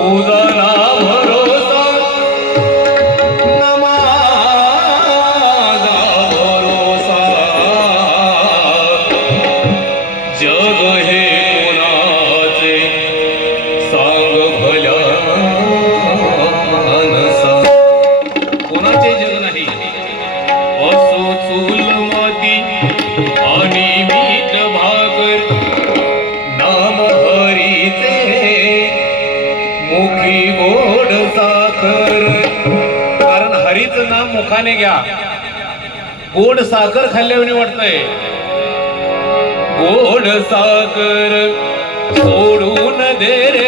ಭೂತನಾ हरीच नाम मुखाने घ्या. गोड साखर खाल्ल्याने वाटतंय गोड साखर सोडून दे रे.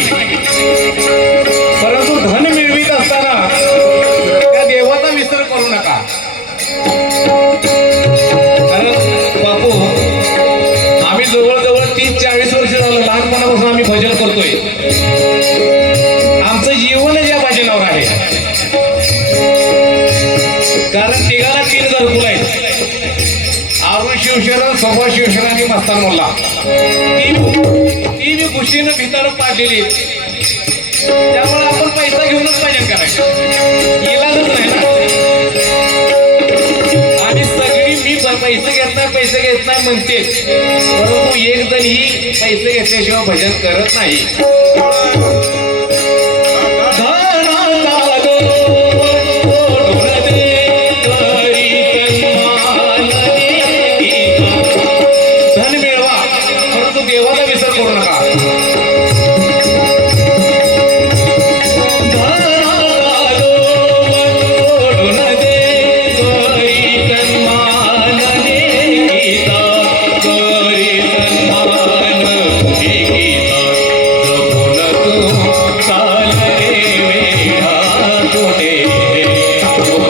नाही. परंतु धन मिळवित असताना त्या देवाचा विसर करू नका. कारण बापू आम्ही जवळजवळ तीस चाळीस वर्ष झालं लहानपणापासून आम्ही भजन करतोय. शिवसेना समोर शिवशरण आणि मस्तान मोल्ला ती ती खुशीनं भितर पाडलेली. आहेत. त्यामुळे आपण पैसा घेऊनच भजन करायचं इलाजच नाही ना. आणि सगळी मी पैसे घेत नाही पैसे घेत नाही म्हणते. परंतु एक जण ही पैसे घेतल्याशिवाय भजन करत नाही.